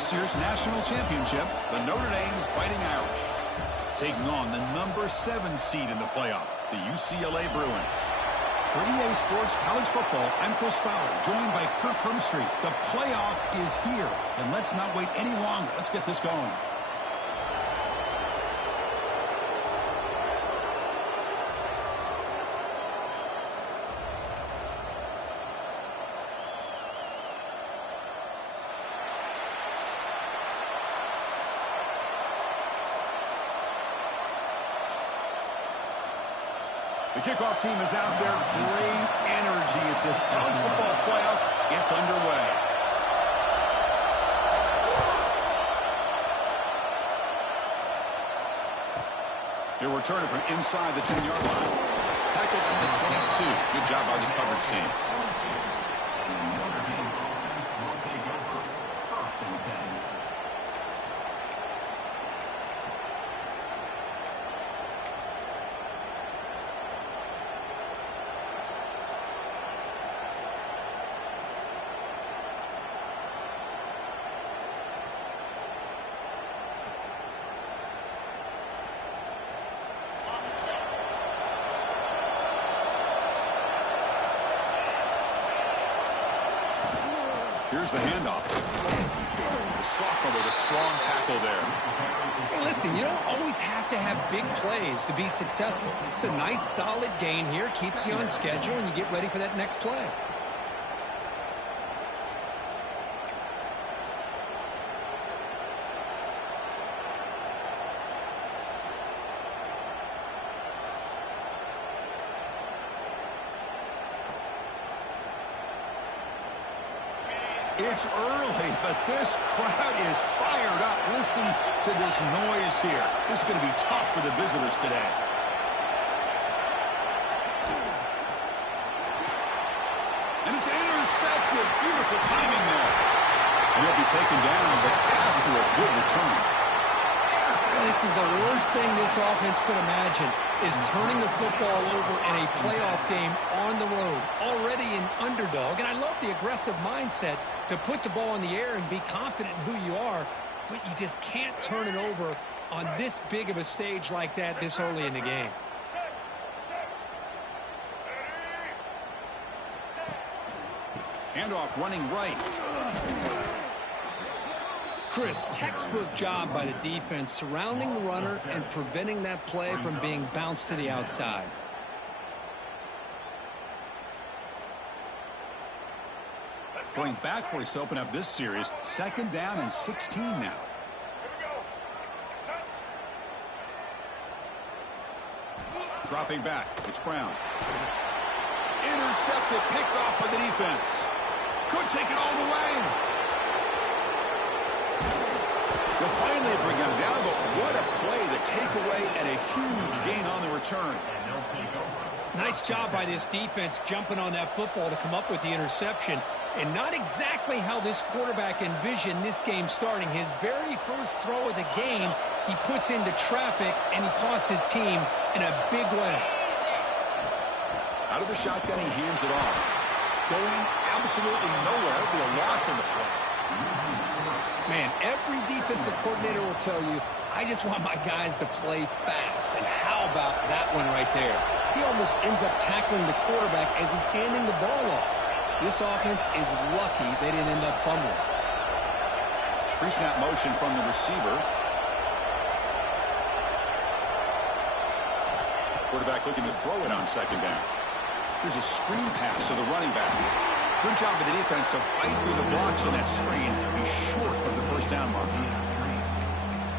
last year's national championship, the Notre Dame Fighting Irish. Taking on the number 7 seed in the playoff, the UCLA Bruins. For EA Sports College Football, I'm Chris Fowler, joined by Kirk Herbstreit. The playoff is here, and let's not wait any longer. Let's get this going. The kickoff team is out there. Great energy as this college football playoff gets underway. He'll return it from inside the 10-yard line. Tackled at the 22. Good job by the coverage team. Here's the handoff. The sophomore with a strong tackle there. Hey, listen, you don't always have to have big plays to be successful. It's a nice, solid gain here. Keeps you on schedule, and you get ready for that next play. It's early, but this crowd is fired up. Listen to this noise here. This is going to be tough for the visitors today. And it's intercepted. Beautiful timing there. And he'll be taken down, but after a good return. This is the worst thing this offense could imagine, is turning the football over in a playoff game on the road. Already an underdog, and I love the aggressive mindset to put the ball in the air and be confident in who you are, but you just can't turn it over on this big of a stage like that this early in the game. Handoff running right. Chris, textbook job by the defense surrounding the runner and preventing that play from being bounced to the outside. Going backwards to open up this series. 2nd down and 16 now. Dropping back. It's Brown. Intercepted. Picked off by the defense. Could take it all the way. They'll finally bring him down, but what a play. The takeaway and a huge gain on the return. Nice job by this defense jumping on that football to come up with the interception. And not exactly how this quarterback envisioned this game starting. His very first throw of the game, he puts into traffic, and he costs his team in a big way. Out of the shotgun, he hands it off. Going absolutely nowhere. It'll be a loss on the play. Man, every defensive coordinator will tell you, I just want my guys to play fast. And how about that one right there? He almost ends up tackling the quarterback as he's handing the ball off. This offense is lucky they didn't end up fumbling. Pre-snap motion from the receiver. Quarterback looking to throw it on 2nd down. Here's a screen pass to the running back. Good job by the defense to fight through the blocks on that screen. He's short of the 1st down mark.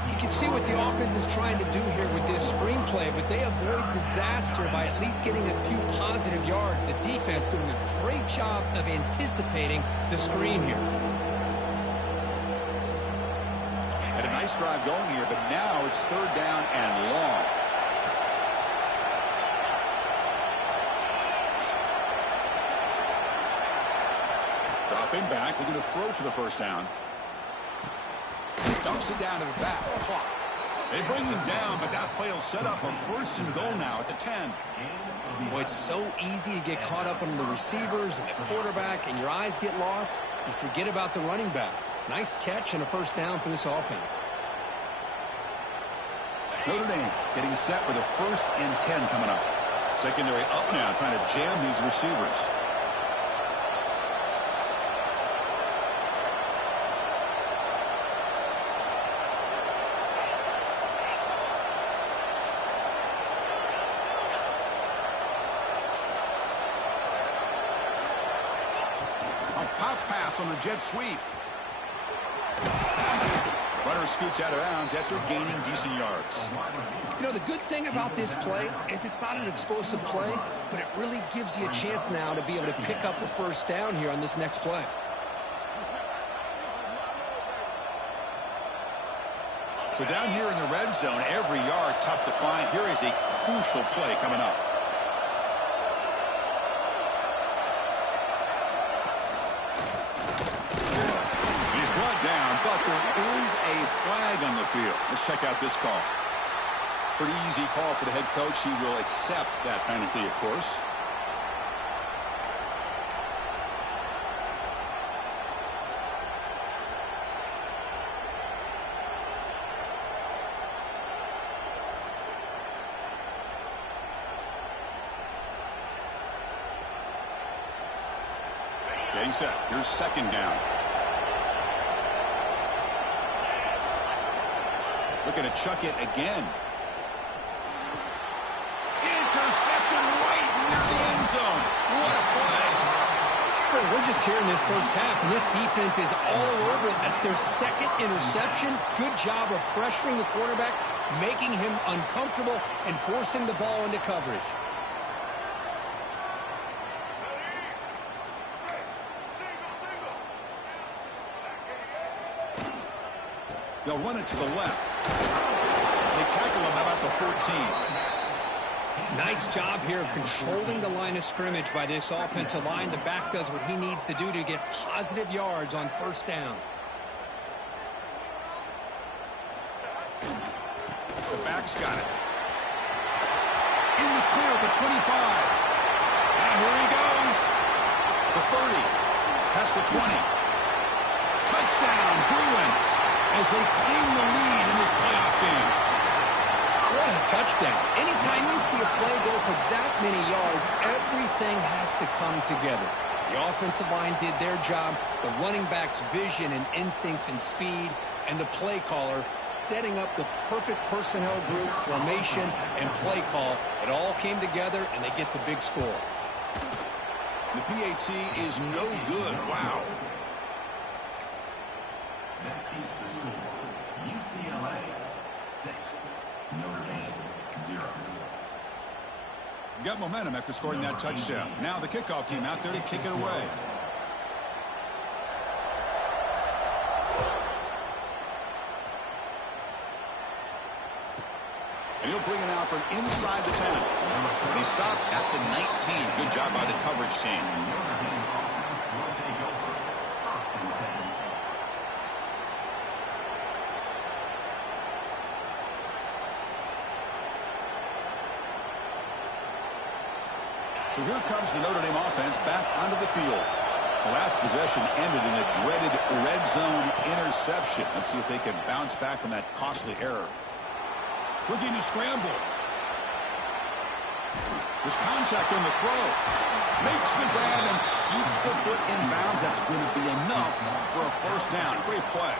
You can see what the offense is trying to do here with this screenplay, but they avoid disaster by at least getting a few positive yards. The defense doing a great job of anticipating the screen here. Had a nice drive going here, but now it's 3rd down and long. Dropping back, looking to throw for the 1st down. Dumps it down to the back. Clock. They bring him down, but that play will set up a 1st and goal now at the 10. Boy, it's so easy to get caught up on the receivers and the quarterback, and your eyes get lost. You forget about the running back. Nice catch and a first down for this offense. Notre Dame getting set with a 1st and 10 coming up. Secondary up now, trying to jam these receivers. A pop pass on the jet sweep. Runner scoots out of bounds after gaining decent yards. You know, the good thing about this play is it's not an explosive play, but it really gives you a chance now to be able to pick up a first down here on this next play. So down here in the red zone, every yard tough to find. Here is a crucial play coming up. A flag on the field. Let's check out this call. Pretty easy call for the head coach. He will accept that penalty, of course. Getting set. Here's 2nd down. Looking to chuck it again. Intercepted right near the end zone. What a play. Well, we're just here in this first half, and this defense is all over it. That's their 2nd interception. Good job of pressuring the quarterback, making him uncomfortable, and forcing the ball into coverage. They'll run it to the left. They tackle him about the 14. Nice job here of controlling the line of scrimmage by this offensive line. The back does what he needs to do to get positive yards on 1st down. The back's got it. In the clear at the 25. And here he goes. The 30. That's the 20. Touchdown, Bruins, as they claim the lead in this playoff game. What a touchdown. Anytime you see a play go for that many yards, everything has to come together. The offensive line did their job, the running back's vision and instincts and speed, and the play caller setting up the perfect personnel group, formation, and play call. It all came together, and they get the big score. The PAT is no good. Wow. That keeps the score. UCLA 6, Notre Dame 0. Got momentum after scoring that touchdown. Now the kickoff team out there to kick it away. And he'll bring it out from inside the 10. And he stopped at the 19. Good job by the coverage team. So here comes the Notre Dame offense back onto the field. The last possession ended in a dreaded red zone interception. Let's see if they can bounce back from that costly error. Looking to scramble. There's contact on the throw. Makes the grab and keeps the foot in bounds. That's going to be enough for a first down. Great play.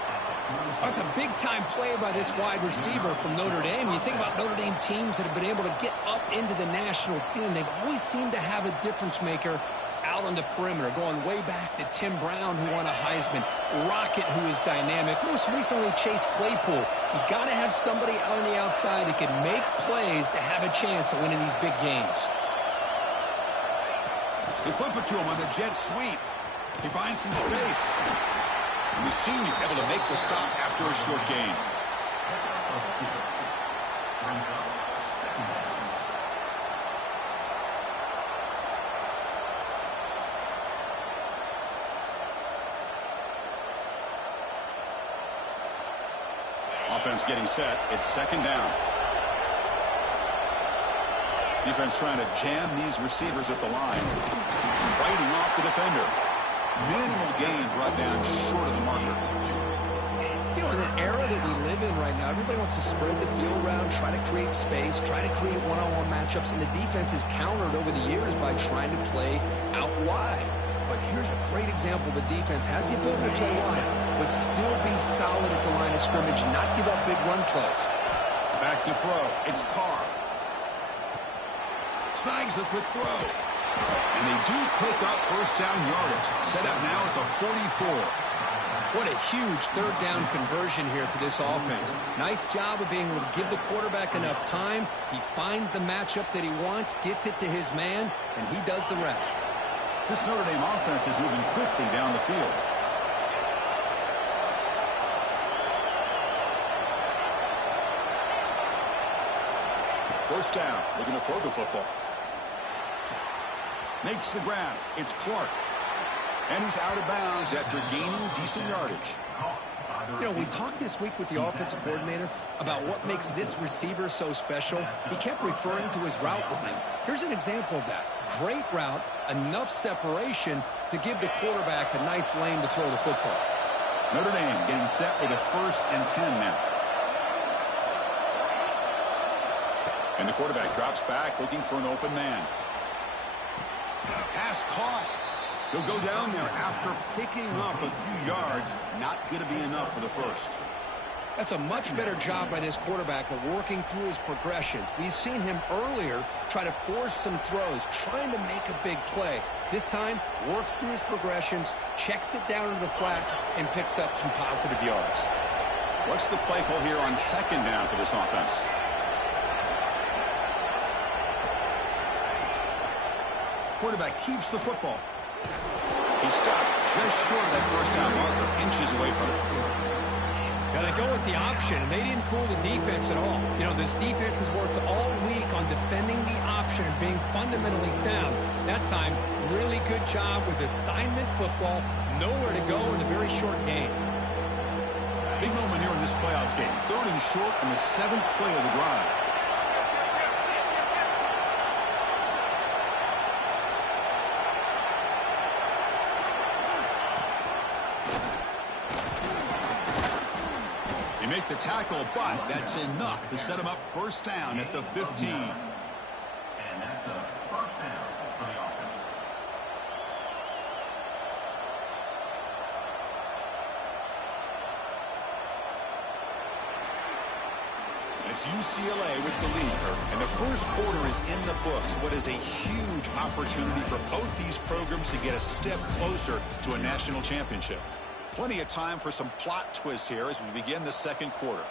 That's a big-time play by this wide receiver from Notre Dame. You think about Notre Dame teams that have been able to get up into the national scene. They've always seemed to have a difference maker out on the perimeter, going way back to Tim Brown, who won a Heisman, Rocket, who is dynamic, most recently Chase Claypool. You got to have somebody out on the outside that can make plays to have a chance of winning these big games. They flip it to him on the jet sweep. He finds some space. And the senior able to make the stop after a short gain. Offense getting set. It's second down. Defense trying to jam these receivers at the line. Fighting off the defender. Minimal gain brought down short of the marker. You know, in the era that we live in right now, everybody wants to spread the field around, try to create space, try to create one-on-one matchups, and the defense is countered over the years by trying to play out wide. But here's a great example. The defense has the ability to play wide, but still be solid at the line of scrimmage and not give up big run plays. Back to throw. It's Carr. Snags the quick throw. And they do pick up first down yardage. Set up now at the 44. What a huge third down conversion here for this offense. Nice job of being able to give the quarterback enough time. He finds the matchup that he wants, gets it to his man, and he does the rest. This Notre Dame offense is moving quickly down the field. First down, looking to throw the football. Makes the grab. It's Clark. And he's out of bounds after gaining decent yardage. You know, we talked this week with the offensive coordinator about what makes this receiver so special. He kept referring to his route running. Here's an example of that. Great route, enough separation to give the quarterback a nice lane to throw the football. Notre Dame getting set with a 1st and 10 now. And the quarterback drops back looking for an open man. Pass caught. He'll go down there after picking up a few yards. Not going to be enough for the first. That's a much better job by this quarterback of working through his progressions. We've seen him earlier try to force some throws, trying to make a big play. This time, works through his progressions, checks it down into the flat, and picks up some positive yards. What's the play call here on 2nd down for this offense? Quarterback keeps the football. He stopped just short of that first down marker, inches away from it. Now they go with the option, and they didn't fool the defense at all. You know, this defense has worked all week on defending the option and being fundamentally sound. That time, really good job with assignment football. Nowhere to go in a very short game. Big moment here in this playoff game. 3rd and short on the 7th play of the drive. Make the tackle, but that's enough to set him up first down at the 15. And that's a first down for the offense. It's UCLA with the lead, and the first quarter is in the books. What is a huge opportunity for both these programs to get a step closer to a national championship. Plenty of time for some plot twists here as we begin the 2nd quarter.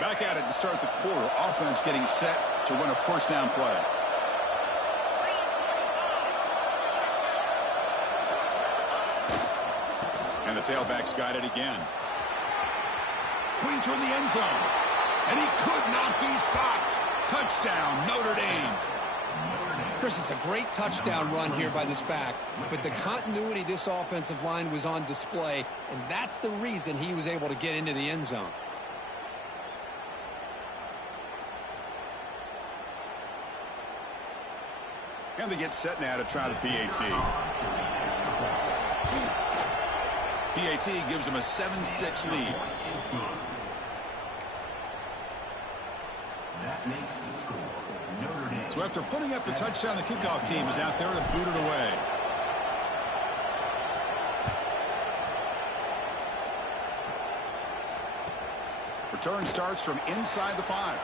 Back at it to start the quarter. Offense getting set to run a first down play. And the tailback's got it again. Pointer in the end zone. And he could not be stopped. Touchdown, Notre Dame. Chris, it's a great touchdown run here by this back, but the continuity of this offensive line was on display, and that's the reason he was able to get into the end zone. And they get set now to try the PAT. PAT gives them a 7-6 lead. That makes the score. Notre Dame. So after putting up the touchdown, the kickoff team is out there to boot it away. Return starts from inside the 5.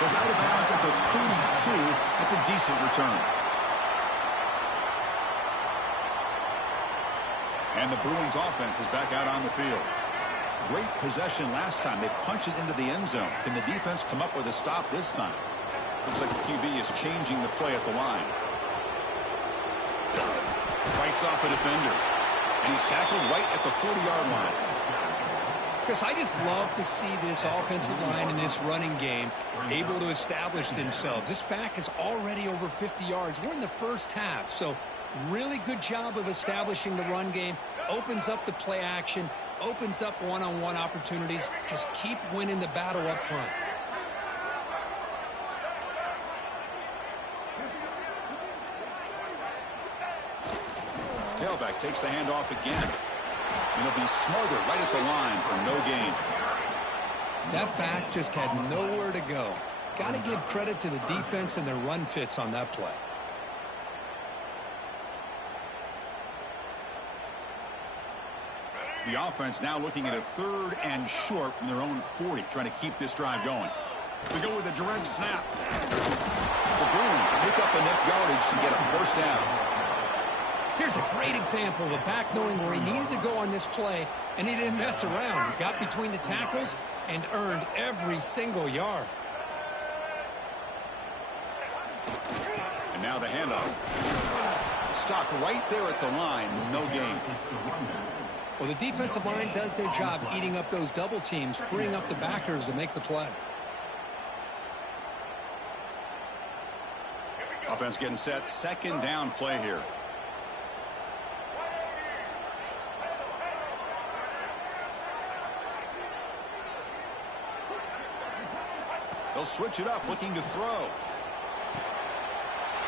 Goes out of bounds at the 32. That's a decent return. And the Bruins offense is back out on the field. Great possession last time. They punched it into the end zone. Can the defense come up with a stop this time? Looks like the QB is changing the play at the line. Fights off a defender. And he's tackled right at the 40-yard line. Chris, I just love to see this offensive line in this running game able to establish themselves. This back is already over 50 yards. We're in the first half, so really good job of establishing the run game. Opens up the play action, opens up one-on-one opportunities. Just keep winning the battle up front. Tailback takes the handoff again. And he'll be smothered right at the line for no gain. That back just had nowhere to go. Got to give credit to the defense and their run fits on that play. The offense now looking at a 3rd and short from their own 40, trying to keep this drive going. We go with a direct snap. The Bruins pick up enough yardage to get a first down. Here's a great example of a back knowing where he needed to go on this play, and he didn't mess around. He got between the tackles and earned every single yard. And now the handoff. Stopped right there at the line, no gain. Well, the defensive line does their job eating up those double teams, freeing up the backers to make the play. Offense getting set, 2nd down play here. They'll switch it up, looking to throw.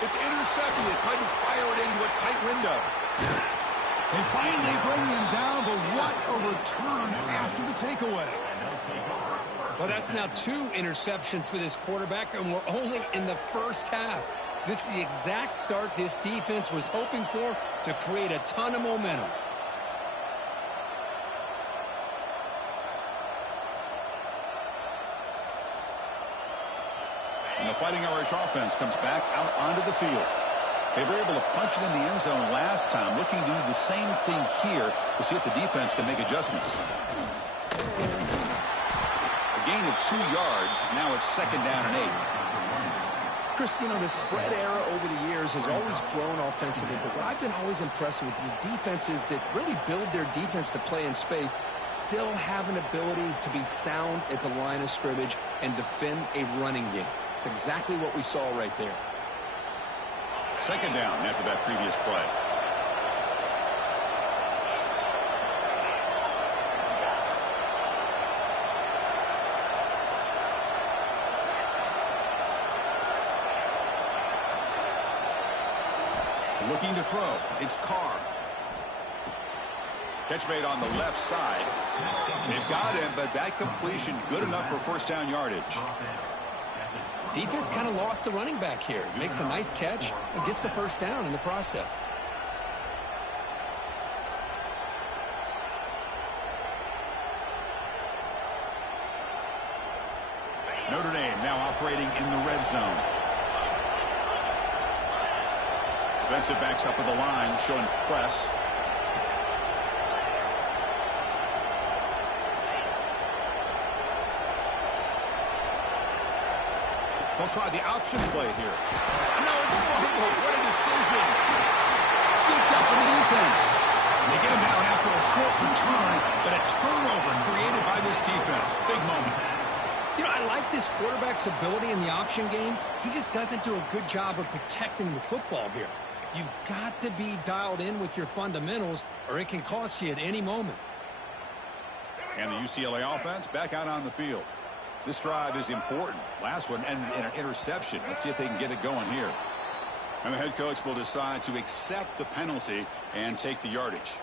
It's intercepted. Tried to fire it into a tight window. They finally bring him down, but what a return after the takeaway. Well, that's now 2 interceptions for this quarterback, and we're only in the first half. This is the exact start this defense was hoping for to create a ton of momentum. And the Fighting Irish offense comes back out onto the field. They were able to punch it in the end zone last time, looking to do the same thing here to see if the defense can make adjustments. A gain of 2 yards. Now it's 2nd down and 8. Chris, you know, the spread era over the years has always grown offensively, but what I've been always impressed with the defenses that really build their defense to play in space still have an ability to be sound at the line of scrimmage and defend a running game. It's exactly what we saw right there. 2nd down after that previous play. Looking to throw. It's Carr. Catch made on the left side. They've got him, but that completion good enough for first down yardage. Defense kind of lost the running back here. Makes a nice catch and gets the first down in the process. Notre Dame now operating in the red zone. Defensive backs up at the line, showing press. They'll try the option play here. No, it's fumbled. What a decision. Scooped up in the defense. And they get him down after a short return, but a turnover created by this defense. Big moment. You know, I like this quarterback's ability in the option game. He just doesn't do a good job of protecting the football here. You've got to be dialed in with your fundamentals, or it can cost you at any moment. And the UCLA offense back out on the field. This drive is important. Last one ended in an interception. Let's see if they can get it going here. And the head coach will decide to accept the penalty and take the yardage.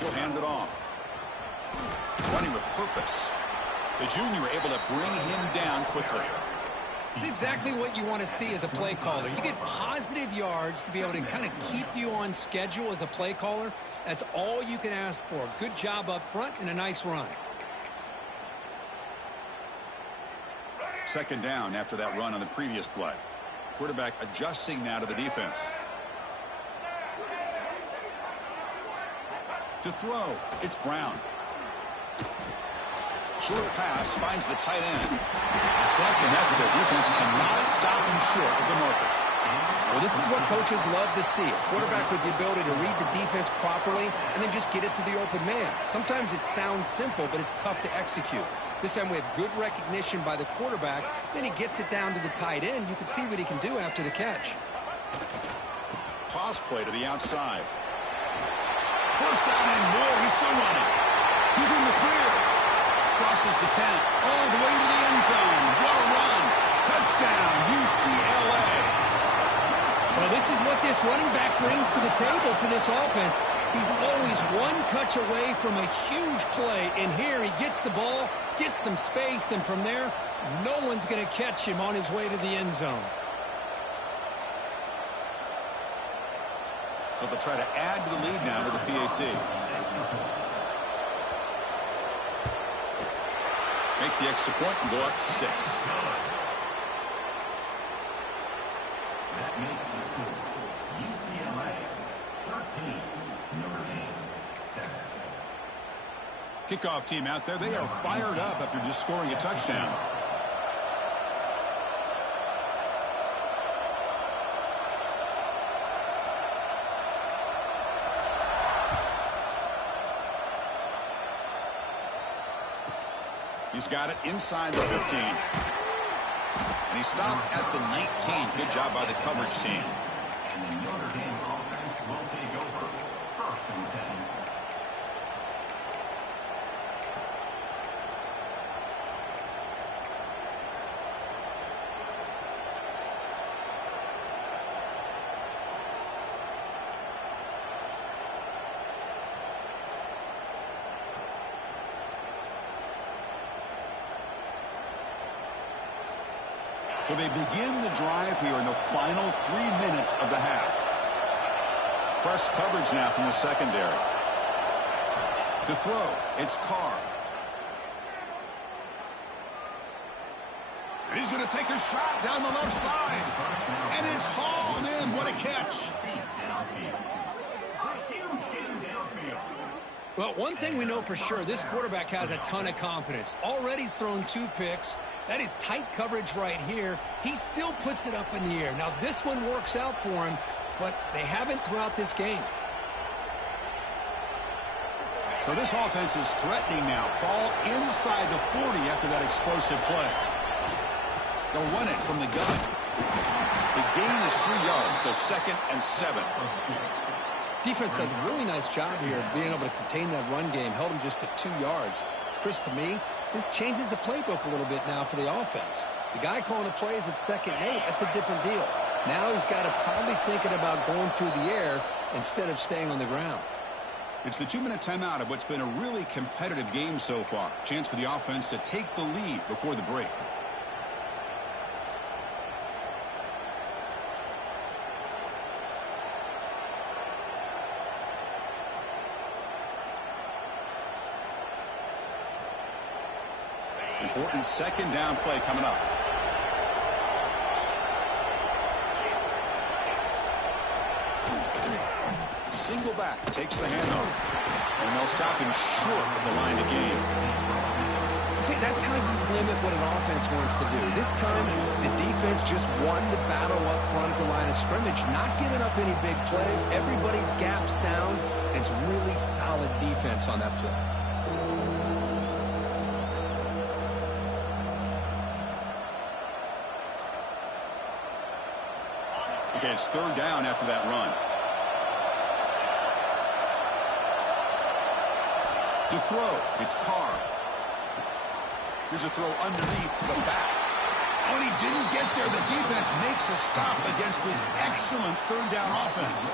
He'll hand it off. Running with purpose. The junior able to bring him down quickly. It's exactly what you want to see as a play caller. You get positive yards to be able to kind of keep you on schedule as a play caller. That's all you can ask for. Good job up front and a nice run. 2nd down after that run on the previous play. Quarterback adjusting now to the defense. To throw, it's Brown. Short pass finds the tight end. 2nd after the defense cannot stop him short of the marker. Well, this is what coaches love to see. A quarterback with the ability to read the defense properly and then just get it to the open man. Sometimes it sounds simple, but it's tough to execute. This time we have good recognition by the quarterback. Then he gets it down to the tight end. You can see what he can do after the catch. Toss play to the outside. First down and more. He's still running. He's in the clear. Crosses the 10. All the way to the end zone. What a run. Touchdown, UCLA. Well, this is what this running back brings to the table for this offense. He's always one touch away from a huge play. And here he gets the ball, gets some space, and from there, no one's going to catch him on his way to the end zone. So they'll try to add to the lead now to the PAT. Make the extra point and go up 6. That makes the score UCLA 13, Notre Dame 7. Kickoff team out there. They are fired up after just scoring a touchdown. He's got it inside the 15. And he stopped at the 19. Good job by the coverage team. And the Notre Dame offense will take over. 1st and 10. So they begin the drive here in the final 3 minutes of the half. Press coverage now from the secondary. To throw, it's Carr. And he's going to take a shot down the left side. And it's hauled in. What a catch. Well, one thing we know for sure, this quarterback has a ton of confidence. Already he's thrown 2 picks. That is tight coverage right here. He still puts it up in the air. Now, this one works out for him, but they haven't throughout this game. So this offense is threatening now. Ball inside the 40 after that explosive play. They'll run it from the gun. The gain is 3 yards, so 2nd and 7. Defense does a really nice job here of being able to contain that run game. Held him just at 2 yards. Chris, to me, this changes the playbook a little bit now for the offense. The guy calling the plays at 2nd and 8, that's a different deal. Now he's got to probably thinking about going through the air instead of staying on the ground. It's the 2-minute timeout of what's been a really competitive game so far. Chance for the offense to take the lead before the break. Important 2nd down play coming up. Single back takes the handoff. And they'll stop him short of the line of game. See, that's how you limit what an offense wants to do. This time, the defense just won the battle up front at the line of scrimmage, not giving up any big plays. Everybody's gap sound. It's really solid defense on that play. Okay, it's 3rd down after that run. To throw, it's Carr. Here's a throw underneath to the back. Oh, and he didn't get there. The defense makes a stop against this excellent 3rd down offense.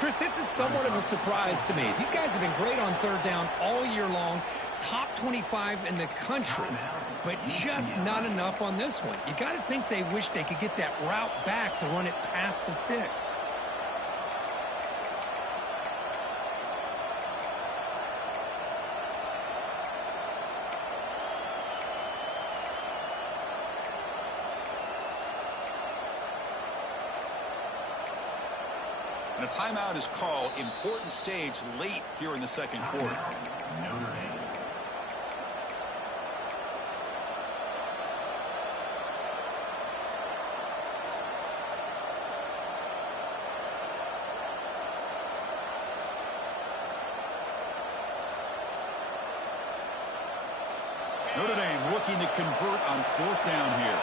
Chris, this is somewhat of a surprise to me. These guys have been great on 3rd down all year long. Top 25 in the country, but just not enough on this one. You got to think they wish they could get that route back to run it past the sticks. And a timeout is called. Important stage late here in the 2nd quarter. Notre Dame. Notre Dame looking to convert on 4th down here.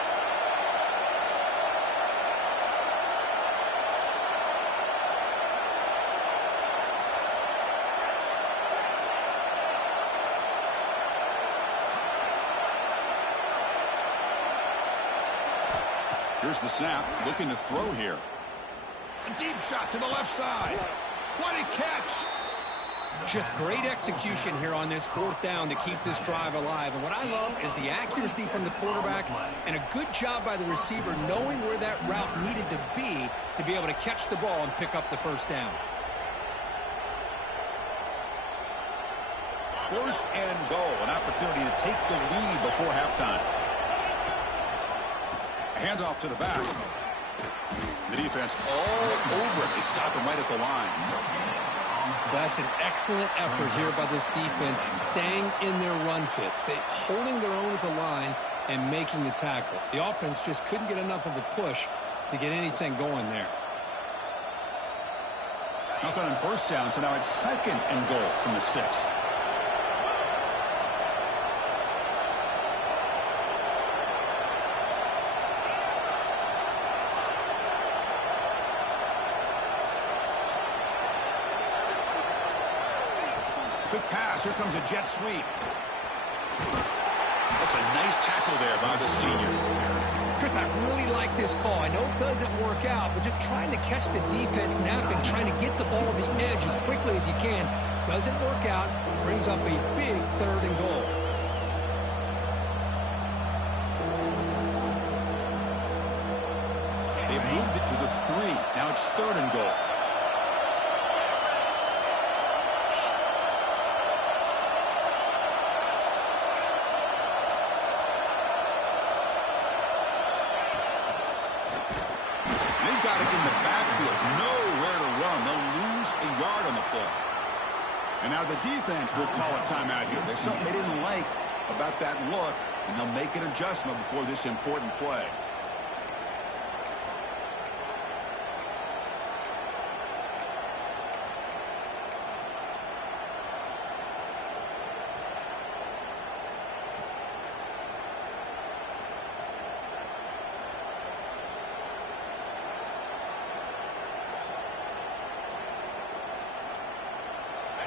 Here's the snap, looking to throw here. A deep shot to the left side. What a catch! Just great execution here on this 4th down to keep this drive alive. And what I love is the accuracy from the quarterback and a good job by the receiver knowing where that route needed to be able to catch the ball and pick up the 1st down. 1st and goal, an opportunity to take the lead before halftime. Handoff to the back. The defense all over it. They stop him right at the line. That's an excellent effort here by this defense, staying in their run fits. They holding their own at the line and making the tackle. The offense just couldn't get enough of a push to get anything going there. Nothing on 1st down, so now it's 2nd and goal from the 6. Quick pass. Here comes a jet sweep. That's a nice tackle there by the senior. Chris, I really like this call. I know it doesn't work out, but just trying to catch the defense napping, trying to get the ball to the edge as quickly as you can. Doesn't work out. Brings up a big 3rd and goal. They've moved it to the 3. Now it's 3rd and goal. And now the defense will call a timeout here. There's something they didn't like about that look, and they'll make an adjustment before this important play.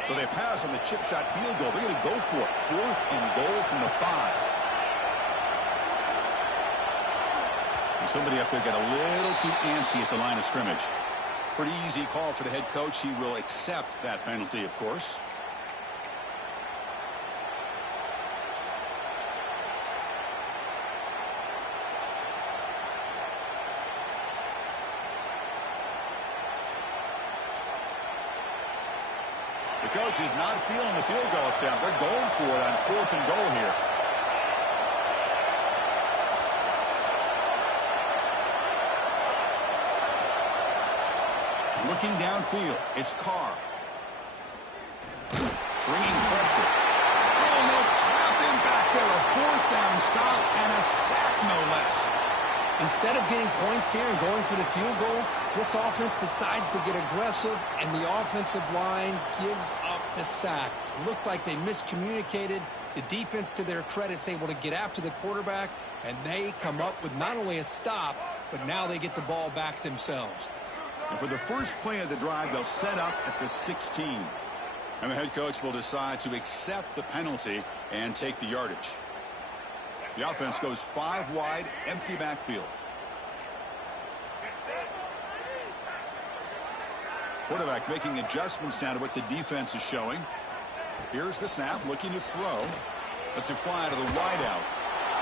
So they pass on the chip shot field goal. They're going to go for it. 4th and goal from the 5. And somebody up there got a little too antsy at the line of scrimmage. Pretty easy call for the head coach. He will accept that penalty, of course. The coach is not feeling the field goal attempt. They're going for it on 4th and goal here. Looking downfield, it's Carr. Bringing pressure. Oh, no, trap him back there. A 4th down stop and a sack, no less. Instead of getting points here and going for the field goal, this offense decides to get aggressive, and the offensive line gives up the sack. Looked like they miscommunicated. The defense, to their credit, is able to get after the quarterback, and they come up with not only a stop, but now they get the ball back themselves. And for the first play of the drive, they'll set up at the 16. And the head coach will decide to accept the penalty and take the yardage. The offense goes 5 wide, empty backfield. Quarterback making adjustments now to what the defense is showing. Here's the snap, looking to throw. Lets it fly to the wideout.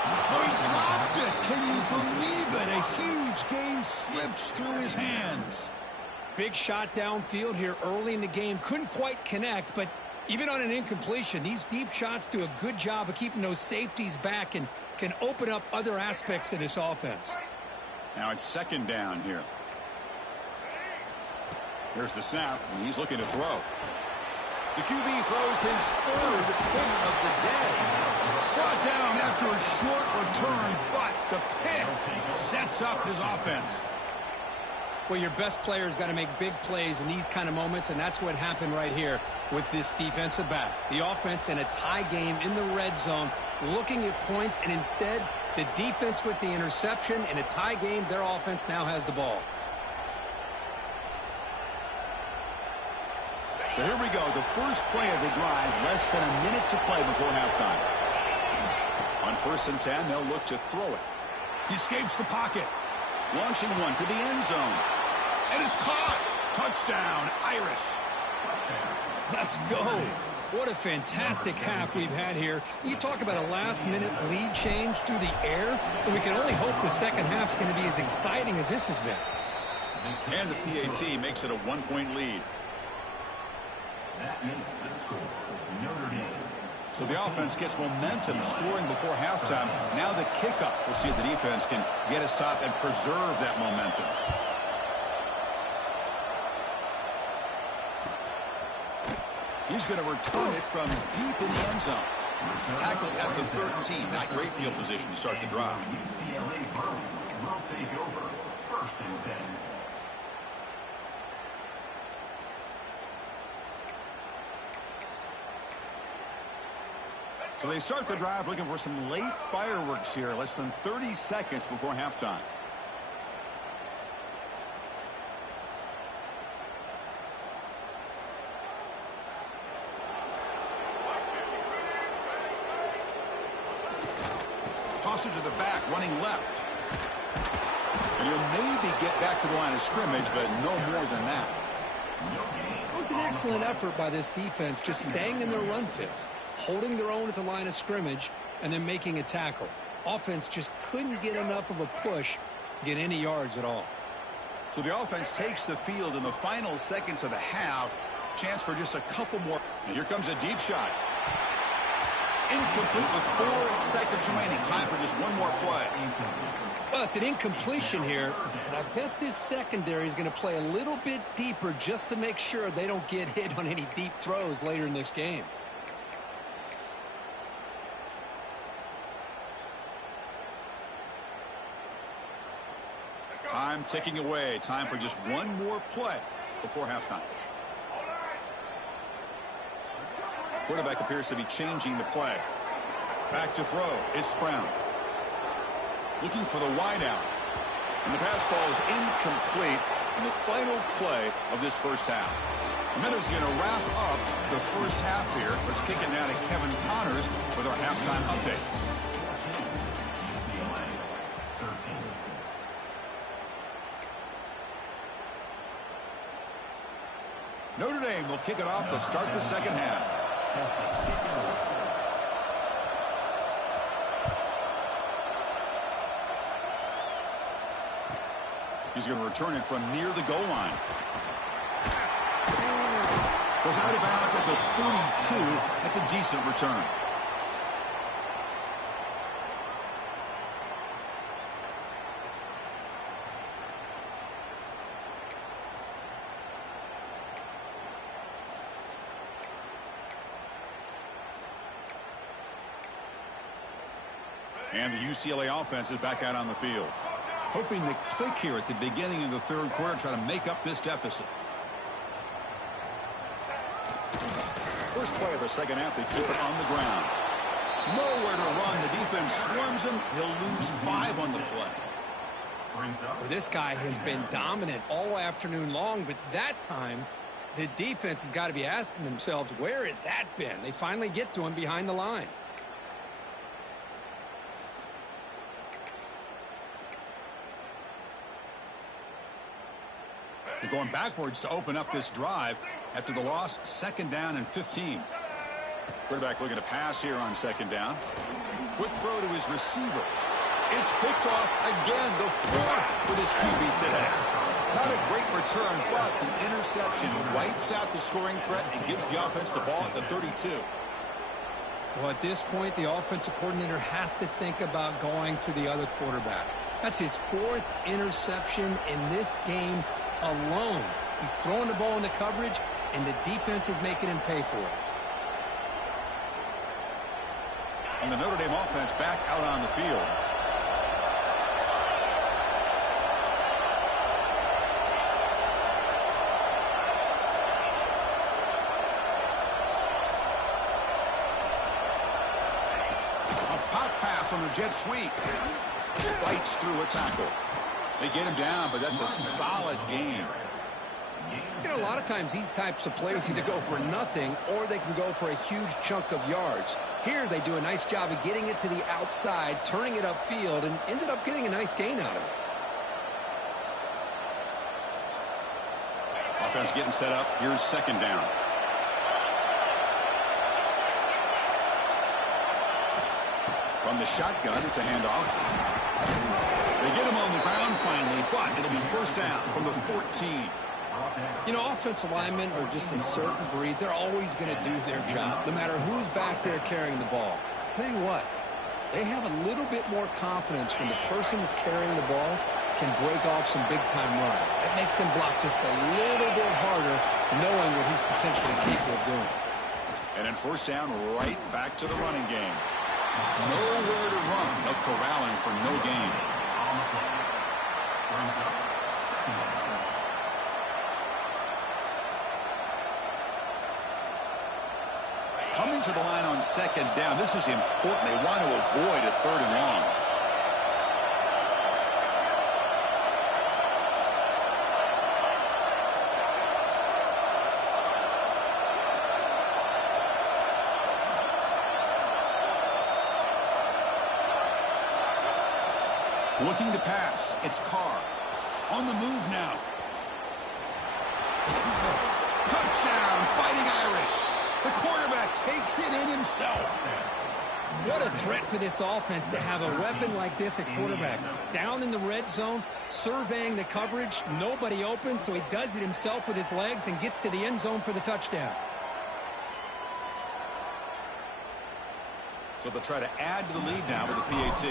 Oh, he dropped it. Can you believe it? A huge gain slips through his hands. Big shot downfield here early in the game. Couldn't quite connect, but even on an incompletion, these deep shots do a good job of keeping those safeties back and can open up other aspects of this offense. Now it's 2nd down here. Here's the snap, and he's looking to throw. The QB throws his 3rd pick of the day. Brought down after a short return, but the pick sets up his offense. Well, your best player's got to make big plays in these kind of moments, and that's what happened right here with this defensive back. The offense in a tie game in the red zone, looking at points, and instead, the defense with the interception. In a tie game, their offense now has the ball. So here we go, the first play of the drive, less than a minute to play before halftime. On 1st and 10, they'll look to throw it. He escapes the pocket, launching one to the end zone. And it's caught. Touchdown, Irish. Let's go. What a fantastic half we've had here. You talk about a last-minute lead change through the air, and we can only hope the second half's going to be as exciting as this has been. And the PAT makes it a 1-point lead. That makes the score Notre Dame. So the offense gets momentum scoring before halftime. Now the kickoff. We'll see if the defense can get his top and preserve that momentum. He's going to return it from deep in the end zone. Tackle at the 13. Not great field position to start the drive. UCLA Bruins will take over 1st and 10. So they start the drive looking for some late fireworks here, less than 30 seconds before halftime. Toss it to the back, running left. And he'll maybe get back to the line of scrimmage, but no more than that. It was an excellent effort by this defense, just staying in their run fits, holding their own at the line of scrimmage, and then making a tackle. Offense just couldn't get enough of a push to get any yards at all. So the offense takes the field in the final seconds of the half. Chance for just a couple more. And here comes a deep shot. Incomplete with 4 seconds remaining. Time for just one more play. Well, it's an incompletion here, but I bet this secondary is going to play a little bit deeper just to make sure they don't get hit on any deep throws later in this game. Time ticking away. Time for just one more play before halftime. Quarterback appears to be changing the play. Back to throw. It's Brown. Looking for the wide out. And the pass ball is incomplete in the final play of this first half. Minnows going to wrap up the first half here. Let's kick it now to Kevin Connors with our halftime update. UCLA 13. Notre Dame will kick it off to start the second half. He's going to return it from near the goal line. Goes out of bounds at the 32. That's a decent return. And the UCLA offense is back out on the field. Hoping to click here at the beginning of the third quarter, try to make up this deficit. First play of the second half, they keep it on the ground. Nowhere to run. The defense swarms him. He'll lose 5 on the play. Well, this guy has been dominant all afternoon long, but that time, the defense has got to be asking themselves, where has that been? They finally get to him behind the line. They're going backwards to open up this drive after the loss, 2nd down and 15. Quarterback looking to pass here on 2nd down. Quick throw to his receiver. It's picked off again, the 4th for this QB today. Not a great return, but the interception wipes out the scoring threat and gives the offense the ball at the 32. Well, at this point, the offensive coordinator has to think about going to the other quarterback. That's his 4th interception in this game alone. He's throwing the ball in the coverage, and the defense is making him pay for it. And the Notre Dame offense back out on the field. Pop pass on the jet sweep. Fights through a tackle. They get him down, but that's a solid game. You know, a lot of times these types of plays either go for nothing or they can go for a huge chunk of yards. Here they do a nice job of getting it to the outside, turning it upfield, and ended up getting a nice gain out of it. Offense getting set up. Here's second down. From the shotgun, it's a handoff. They get him on the ground finally, but it'll be first down from the 14. You know, offensive linemen are just a certain breed. They're always going to do their job, no matter who's back there carrying the ball. I'll tell you what, they have a little bit more confidence when the person that's carrying the ball can break off some big-time runs. That makes him block just a little bit harder, knowing what he's potentially capable of doing. And then first down, right back to the running game. Nowhere to run. No corralling for no gain. Coming to the line on second down. This is important. They want to avoid a third and long. Looking to pass. It's Carr. On the move now. Touchdown, Fighting Irish. The quarterback takes it in himself. What a threat for this offense to have a weapon like this at quarterback. Down in the red zone, surveying the coverage, nobody open, so he does it himself with his legs and gets to the end zone for the touchdown. So they'll try to add to the lead now with the PAT.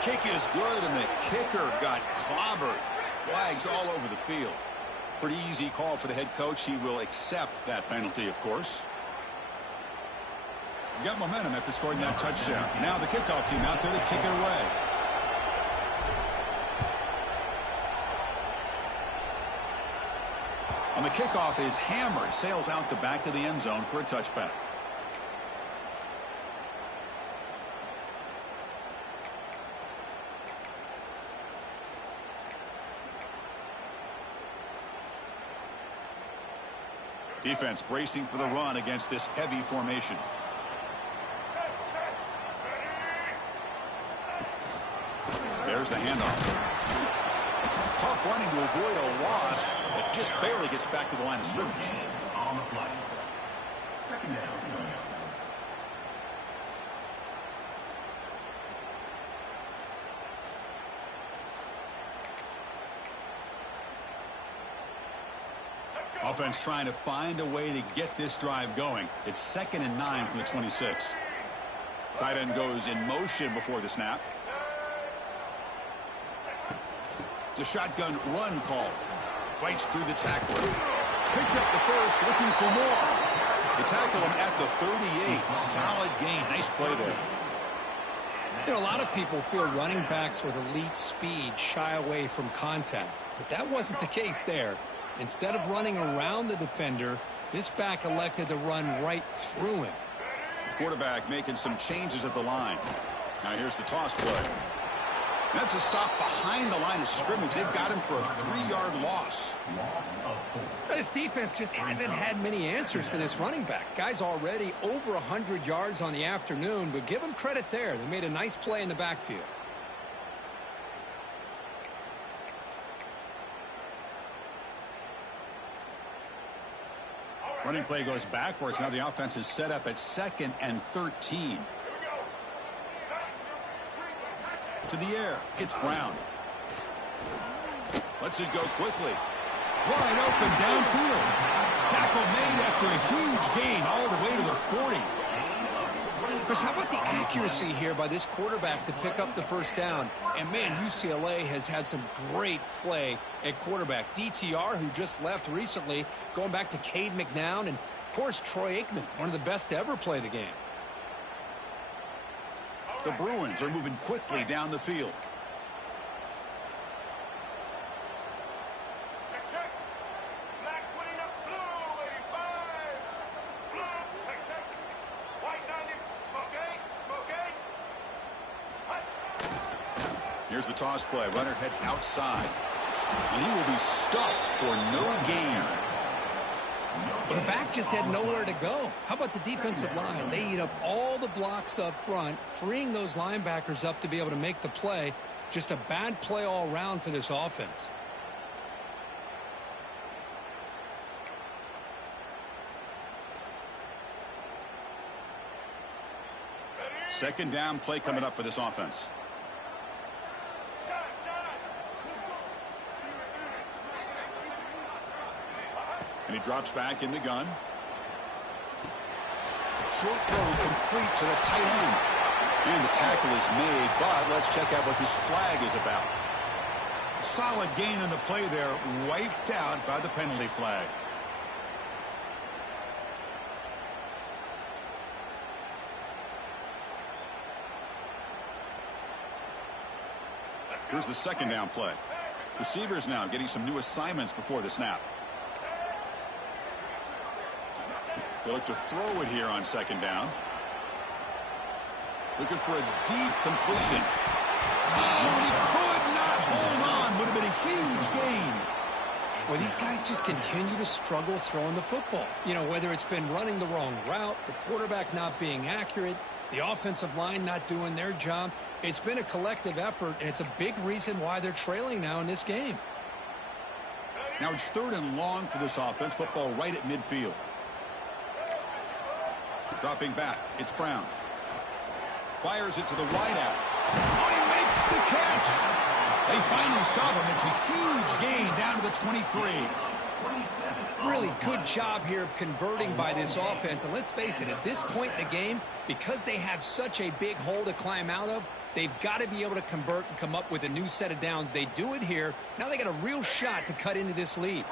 Kick is good, and the kicker got clobbered. Flags all over the field. Pretty easy call for the head coach. He will accept that penalty, of course. We got momentum after scoring that touchdown. Now the kickoff team out there to kick it away. On the kickoff is hammered. Sails out the back of the end zone for a touchback. Defense bracing for the run against this heavy formation. There's the handoff. Tough running to avoid a loss that just barely gets back to the line of scrimmage. On the play. Second down. Offense trying to find a way to get this drive going. It's 2nd and 9 from the 26. Tight end goes in motion before the snap. It's a shotgun run call. Fights through the tackler. Picks up the first, looking for more. They tackle him at the 38. Solid gain. Nice play there. You know, a lot of people feel running backs with elite speed shy away from contact, but that wasn't the case there. Instead of running around the defender, this back elected to run right through him. Quarterback making some changes at the line. Now here's the toss play. That's a stop behind the line of scrimmage. They've got him for a 3-yard loss. But his defense just hasn't had many answers for this running back. Guy's already over 100 yards on the afternoon, but give him credit there. They made a nice play in the backfield. Running play goes backwards. Now the offense is set up at 2nd and 13. To the air. It's Brown. Lets it go quickly. Wide open downfield. Tackle made after a huge gain all the way to the 40. Chris, how about the accuracy here by this quarterback to pick up the first down? And, man, UCLA has had some great play at quarterback. DTR, who just left recently, going back to Cade McNown, and, of course, Troy Aikman, one of the best to ever play the game. The Bruins are moving quickly down the field. Here's the toss play. Runner heads outside. And he will be stuffed for no gain. The back just had nowhere to go. How about the defensive line? They eat up all the blocks up front, freeing those linebackers up to be able to make the play. Just a bad play all around for this offense. Second down play coming up for this offense. And he drops back in the gun. Short throw complete to the tight end. And the tackle is made, but let's check out what this flag is about. Solid gain in the play there, wiped out by the penalty flag. Here's the second down play. Receivers now getting some new assignments before the snap. They look to throw it here on second down. Looking for a deep completion. Oh, and he could not hold on. Would have been a huge gain. Well, these guys just continue to struggle throwing the football. You know, whether it's been running the wrong route, the quarterback not being accurate, the offensive line not doing their job. It's been a collective effort, and it's a big reason why they're trailing now in this game. Now it's 3rd and long for this offense. Football right at midfield. Dropping back. It's Brown. Fires it to the wideout. Oh, he makes the catch. They finally stop him. It's a huge gain down to the 23. Really good job here of converting by this offense. And let's face it, at this point in the game, because they have such a big hole to climb out of, they've got to be able to convert and come up with a new set of downs. They do it here. Now they got a real shot to cut into this lead.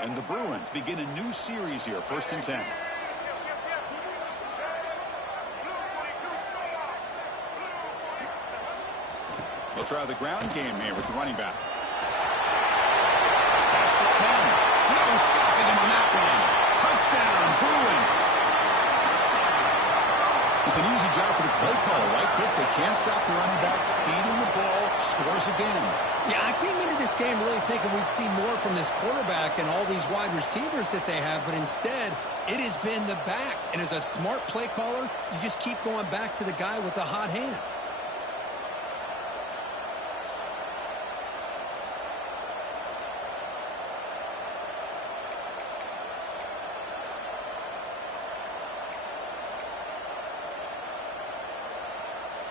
And the Bruins begin a new series here, 1st and 10. They'll try the ground game here with the running back. Past the 10. No stopping him on that one. Touchdown, Bruins. It's an easy job for the play caller, right, Cook? They can't stop the running back, feeding the ball, scores again. Yeah, I came into this game really thinking we'd see more from this quarterback and all these wide receivers that they have, but instead, it has been the back. And as a smart play caller, you just keep going back to the guy with the hot hand.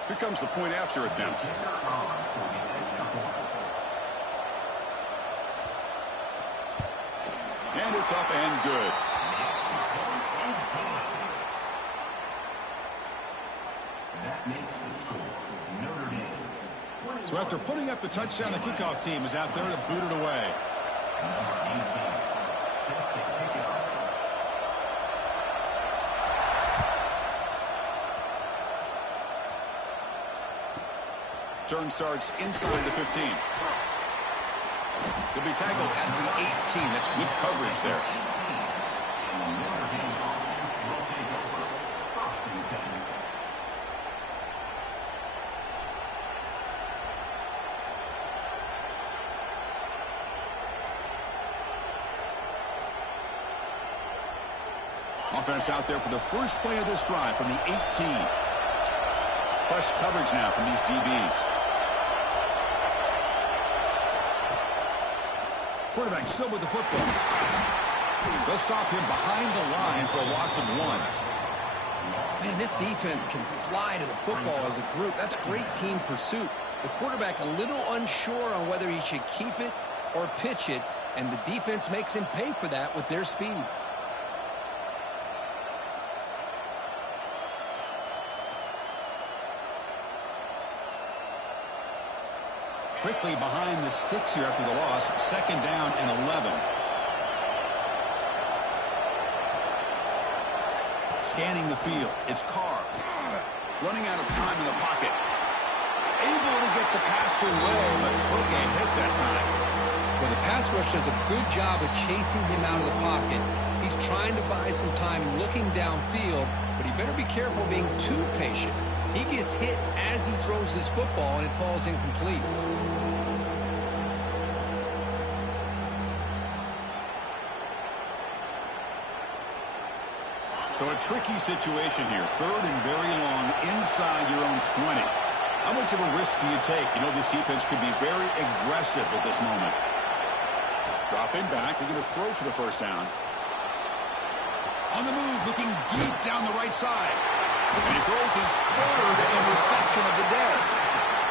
Here comes the point after attempt. And it's up and good. That makes the score. Notre Dame. So after putting up the touchdown, the kickoff team is out there to boot it away. Number 18, set to kick it off. Turn starts inside the 15. He'll be tackled at the 18. That's good coverage there. And the Notre Dame offense will take over. 1st and 10. Offense out there for the first play of this drive from the 18. It's press coverage now from these DBs. Quarterback still with the football. They'll stop him behind the line for a loss of 1. Man, this defense can fly to the football as a group. That's great team pursuit. The quarterback a little unsure on whether he should keep it or pitch it, and the defense makes him pay for that with their speed. Quickly behind the sticks here after the loss. 2nd down and 11. Scanning the field. It's Carr. Running out of time in the pocket. Able to get the pass away, but took a hit that time. Well, the pass rush does a good job of chasing him out of the pocket. He's trying to buy some time looking downfield, but he better be careful being too patient. He gets hit as he throws his football, and it falls incomplete. So a tricky situation here. 3rd and very long inside your own 20. How much of a risk do you take? You know this defense could be very aggressive at this moment. Dropping back. They're going to throw for the first down. On the move, looking deep down the right side. And he throws his 3rd interception of the day.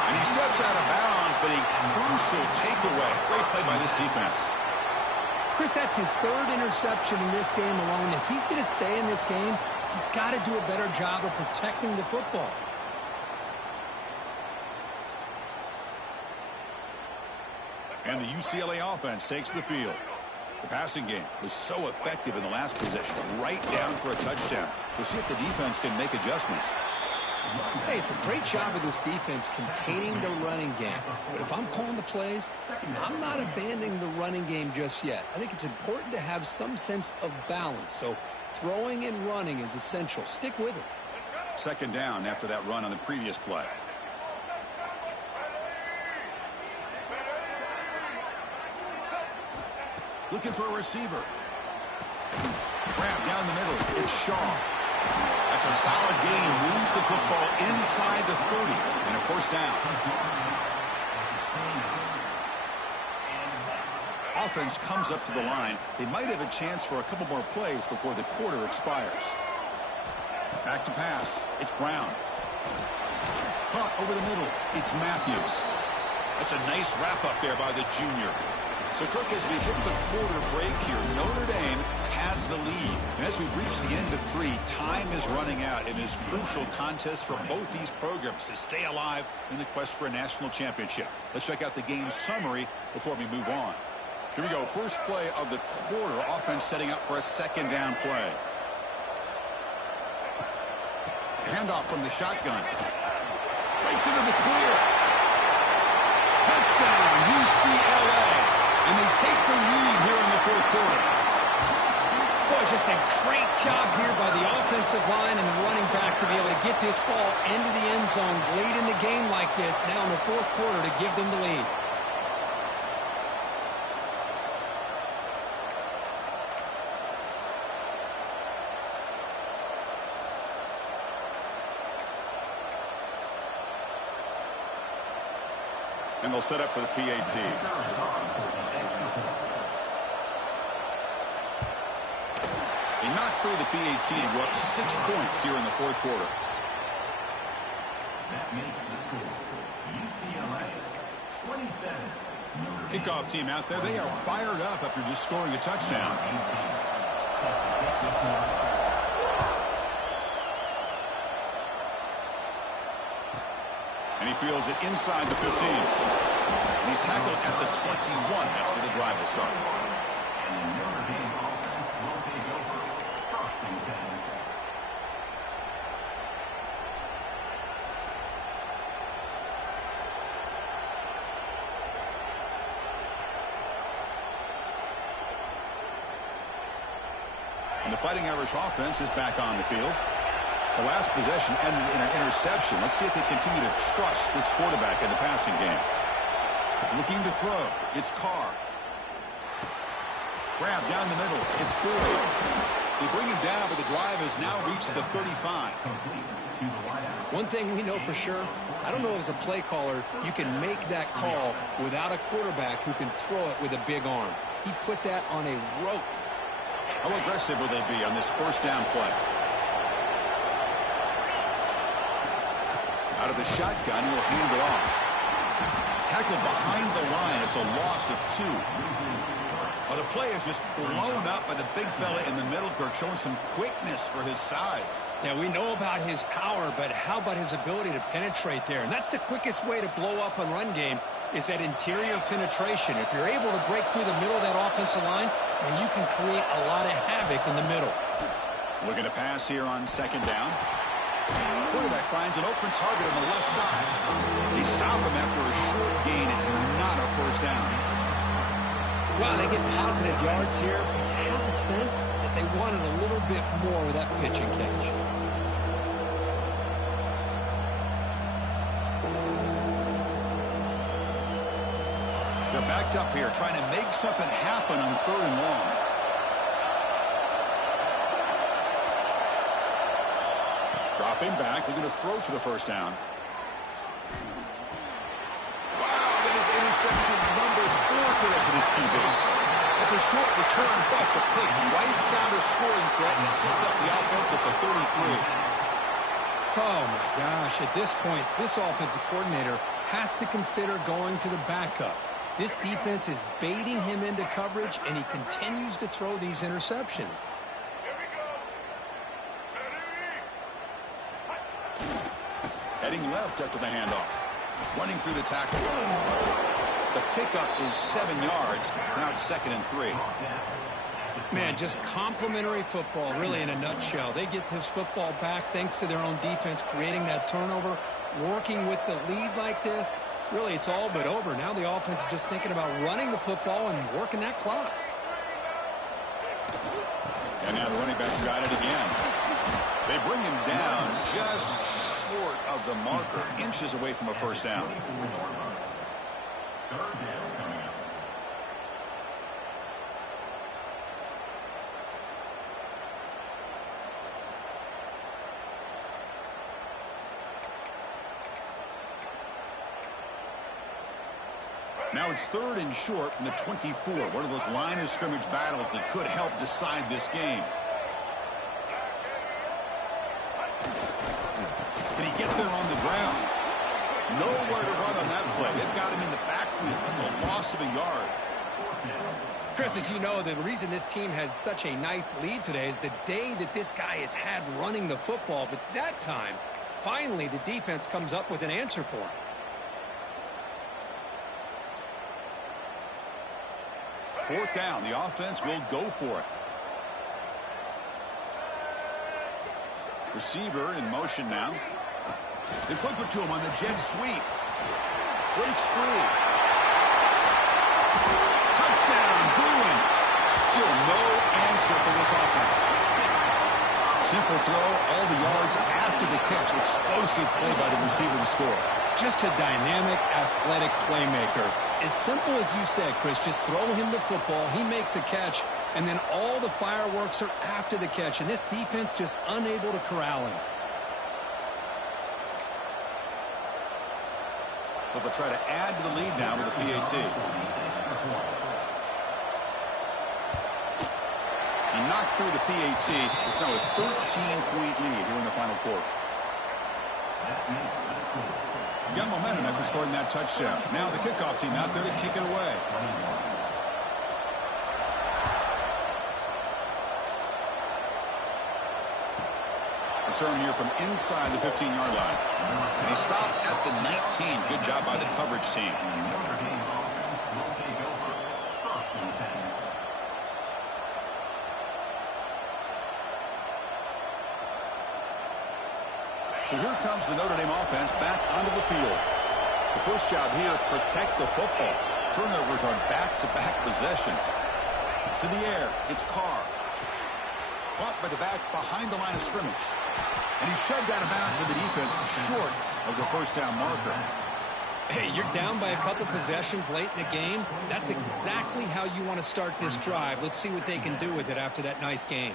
And he steps out of bounds, but a crucial takeaway. Great play by this defense. Chris, that's his 3rd interception in this game alone. If he's going to stay in this game, he's got to do a better job of protecting the football. And the UCLA offense takes the field. The passing game was so effective in the last possession, right down for a touchdown. We'll see if the defense can make adjustments. Hey, it's a great job of this defense containing the running game. But if I'm calling the plays, I'm not abandoning the running game just yet. I think it's important to have some sense of balance. So throwing and running is essential. Stick with it. 2nd down after that run on the previous play. Looking for a receiver. Grab down the middle. It's Shaw. That's a solid gain. Moves the football inside the 30. And a 1st down. Offense comes up to the line. They might have a chance for a couple more plays before the quarter expires. Back to pass. It's Brown. Caught over the middle. It's Matthews. That's a nice wrap up there by the junior. So, Kirk, as we hit the quarter break here, Notre Dame has the lead. And as we reach the end of 3, time is running out in this crucial contest for both these programs to stay alive in the quest for a national championship. Let's check out the game summary before we move on. Here we go. First play of the quarter. Offense setting up for a 2nd down play. Handoff from the shotgun. Breaks into the clear. Touchdown, UCLA. And they take the lead here in the 4th quarter. Boy, just a great job here by the offensive line and the running back to be able to get this ball into the end zone late in the game like this, now in the 4th quarter, to give them the lead. And they'll set up for the PAT. They knocked through the PAT and go up 6 points here in the 4th quarter. That makes the score UCLA 27. Kickoff team out there. They are fired up after just scoring a touchdown. And he fields it inside the 15. And he's tackled at the 21. That's where the drive will start. And the Notre Dame offense will take over 1st and 7. And the Fighting Irish offense is back on the field. The last possession ended in an interception. Let's see if they continue to trust this quarterback in the passing game. Looking to throw. It's Carr. Grab down the middle. It's Boyd. They bring him down, but the drive has now reached the 35. One thing we know for sure, I don't know as a play caller, you can make that call without a quarterback who can throw it with a big arm. He put that on a rope. How aggressive will they be on this 1st down play? Out of the shotgun, he'll hand it off. Tackled behind the line. It's a loss of 2. Well, the play is just blown up by the big fella in the middle, Kirk, showing some quickness for his size. Yeah, we know about his power, but how about his ability to penetrate there? And that's the quickest way to blow up a run game, is that interior penetration. If you're able to break through the middle of that offensive line, then you can create a lot of havoc in the middle. Looking to pass here on 2nd down. Quarterback finds an open target on the left side. They stop him after a short gain. It's not a 1st down. Wow, they get positive yards here, but I have the sense that they wanted a little bit more with that pitch and catch. They're backed up here trying to make something happen on 3rd and long. Dropping back, looking to throw for the first down. Wow, that is interception number 4 today for this QB. It's a short return, but the pick wipes out a scoring threat and sets up the offense at the 33. Oh, my gosh. At this point, this offensive coordinator has to consider going to the backup. This defense is baiting him into coverage, and he continues to throw these interceptions. Heading left after the handoff. Running through the tackle. The pickup is 7 yards. Now it's 2nd and 3. Man, just complimentary football, really, in a nutshell. They get this football back thanks to their own defense, creating that turnover, working with the lead like this. Really, it's all but over. Now the offense is just thinking about running the football and working that clock. And now the running back's got it again. They bring him down just short of the marker, inches away from a first down. 3rd down coming up. Now it's 3rd and short from the 24. One of those line of scrimmage battles that could help decide this game. Can he get there on the ground? Nowhere to run on that play. They've got him in the backfield. That's a loss of a yard. Chris, as you know, the reason this team has such a nice lead today is the day that this guy has had running the football. But that time, finally, the defense comes up with an answer for him. 4th down. The offense will go for it. Receiver in motion now. They flip it to him on the jet sweep. Breaks free. Touchdown, Bruins. Still no answer for this offense. Simple throw, all the yards after the catch. Explosive play by the receiver to score. Just a dynamic, athletic playmaker. As simple as you said, Chris, just throw him the football, he makes a catch, and then all the fireworks are after the catch, and this defense just unable to corral him. So they'll try to add to the lead now with a PAT. He knocked through the PAT. It's now a 13-point lead here in the final quarter. Young momentum after scoring that touchdown. Now the kickoff team out there to kick it away. Return here from inside the 15-yard line. And he stopped at the 19. Good job by the coverage team. So here comes the Notre Dame offense back onto the field. The first job here, protect the football. Turnovers on back-to-back possessions. To the air, it's Carr. Caught by the back behind the line of scrimmage. And he's shoved out of bounds with the defense short of the first down marker. Hey, you're down by a couple possessions late in the game. That's exactly how you want to start this drive. Let's see what they can do with it after that nice game.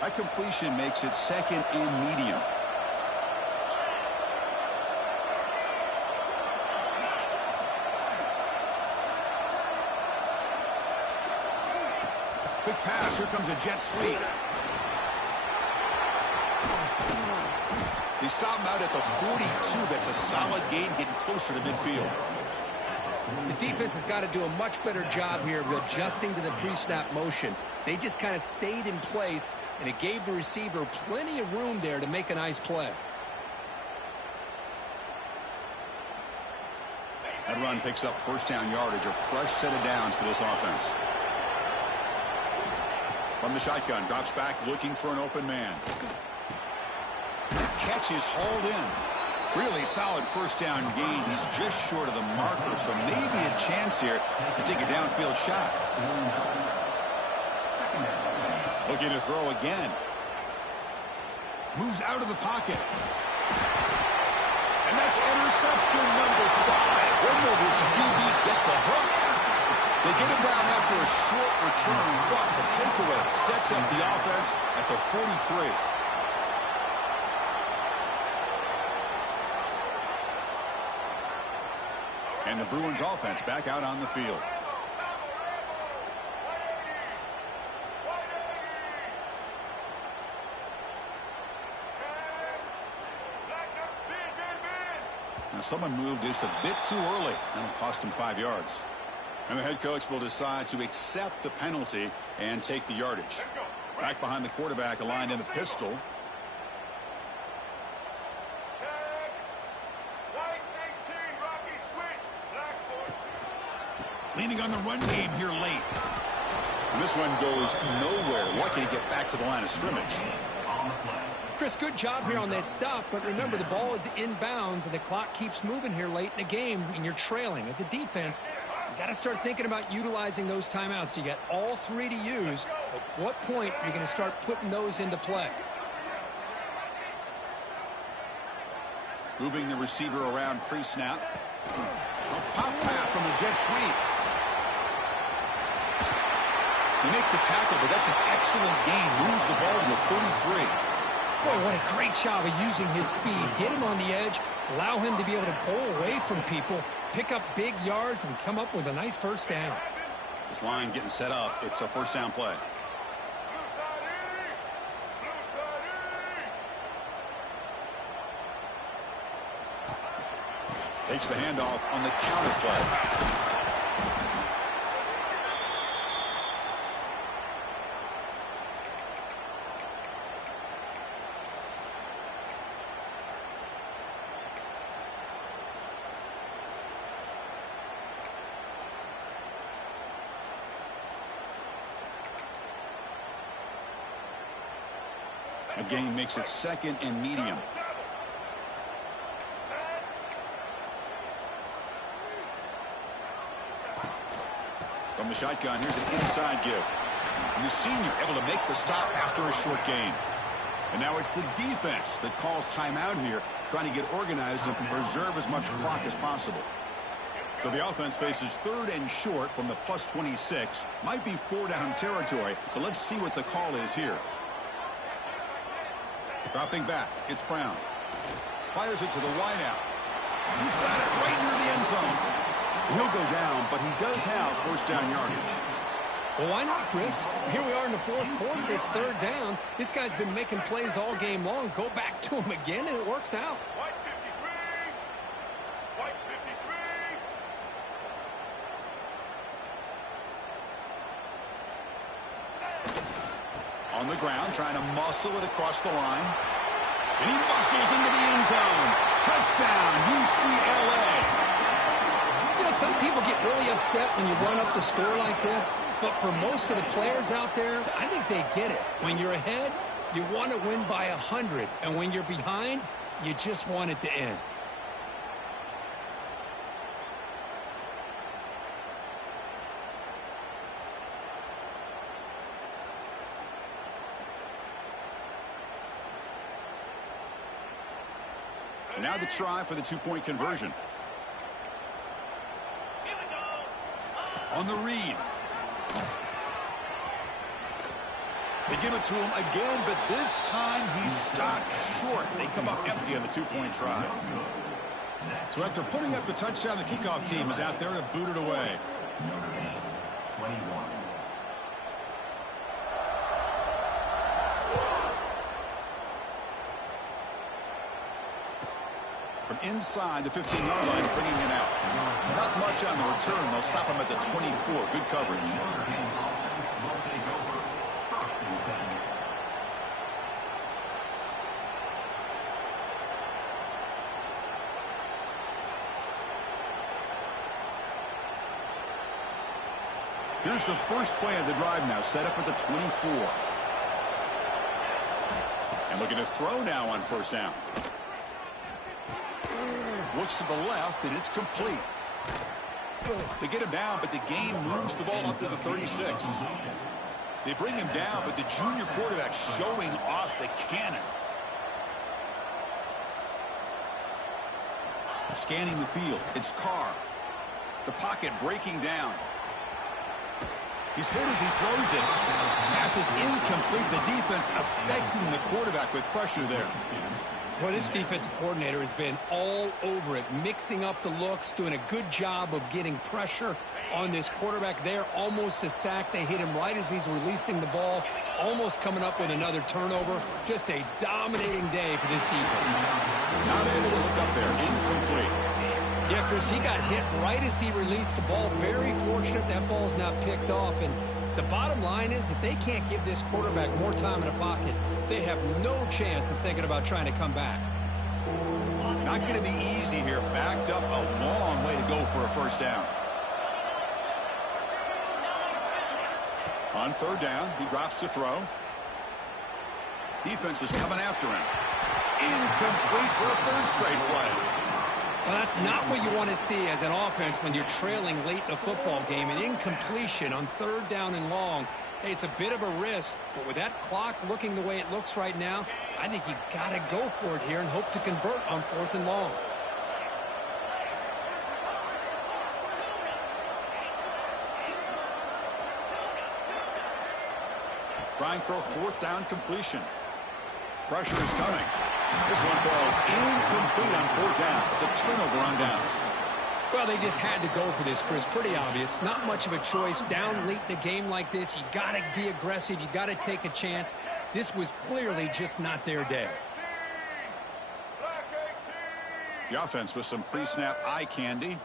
That completion makes it 2nd and medium. Quick pass. Here comes a jet sweep. They stop him out at the 42. That's a solid gain, getting closer to midfield. The defense has got to do a much better job here of adjusting to the pre-snap motion. They just kind of stayed in place, and it gave the receiver plenty of room there to make a nice play. That run picks up first down yardage, a fresh set of downs for this offense. From the shotgun, drops back looking for an open man. That catch is hauled in. Really solid first down gain. He's just short of the marker, so maybe a chance here to take a downfield shot. Looking to throw again. Moves out of the pocket. And that's interception number 5. When will this QB get the hook? They get him down after a short return, but the takeaway sets up the offense at the 43. And the Bruins offense back out on the field. Now someone moved just a bit too early. That'll cost him 5 yards. And the head coach will decide to accept the penalty and take the yardage. Back behind the quarterback, aligned in the pistol. Leaning on the run game here late. And this one goes nowhere. Lucky to get back to the line of scrimmage. Chris, good job here on that stop, but remember the ball is inbounds and the clock keeps moving here late in the game when you're trailing. As a defense, you got to start thinking about utilizing those timeouts. You got all 3 to use. At what point are you going to start putting those into play? Moving the receiver around pre-snap. A pop pass on the jet sweep. They make the tackle, but that's an excellent gain. Moves the ball to the 33. Boy, what a great job of using his speed. Get him on the edge, allow him to be able to pull away from people, pick up big yards, and come up with a nice first down. This line getting set up. It's a first down play. Takes the handoff on the counter play. A gain makes it 2nd and medium. From the shotgun, here's an inside give. And the senior able to make the stop after a short gain. And now it's the defense that calls timeout here, trying to get organized and preserve as much clock as possible. So the offense faces 3rd and short from the plus 26. Might be 4-down territory, but let's see what the call is here. Dropping back, it's Brown. Fires it to the wideout. He's got it right near the end zone. He'll go down, but he does have first down yardage. Well, why not, Chris? Here we are in the 4th quarter. It's 3rd down. This guy's been making plays all game long. Go back to him again, and it works out. On the ground, trying to muscle it across the line. And he muscles into the end zone. Touchdown, UCLA. You know, some people get really upset when you run up the score like this, but for most of the players out there, I think they get it. When you're ahead, you want to win by 100, and when you're behind, you just want it to end. And now the try for the 2-point conversion. On the read. They give it to him again, but this time he's stopped short. They come up empty on the 2-point try. So after putting up the touchdown, the kickoff team is out there to boot it away. Notre Dame, 21. From inside the 15-yard line, bringing it out. Not much on the return. They'll stop him at the 24. Good coverage. Notre Dame offense will take over 1st and 7. Here's the first play of the drive now, set up at the 24. And looking to throw now on first down. Looks to the left, and it's complete. They get him down, but the gain moves the ball up to the 36. They bring him down, but the junior quarterback showing off the cannon. Scanning the field, it's Carr. The pocket breaking down. He's hit as he throws it. Pass is incomplete. The defense affecting the quarterback with pressure there. Well, this defensive coordinator has been all over it, mixing up the looks, doing a good job of getting pressure on this quarterback there. Almost a sack. They hit him right as he's releasing the ball, almost coming up with another turnover. Just a dominating day for this defense. Not able to look up there. Incomplete. Yeah, Chris, he got hit right as he released the ball. Very fortunate that ball's not picked off. And the bottom line is that they can't give this quarterback more time in the pocket. They have no chance of thinking about trying to come back. Not going to be easy here. Backed up a long way to go for a first down. On third down, he drops to throw. Defense is coming after him. Incomplete for a third straight play. Well, that's not what you want to see as an offense when you're trailing late in a football game. An incompletion on third down and long. Hey, it's a bit of a risk, but with that clock looking the way it looks right now, I think you got to go for it here and hope to convert on fourth and long. Trying for a fourth down completion. Pressure is coming. This one falls incomplete on fourth down. It's a turnover on downs. Well, they just had to go for this, Chris. Pretty obvious. Not much of a choice. Down late in the game like this, you got to be aggressive. You got to take a chance. This was clearly just not their day. The offense with some pre-snap eye candy.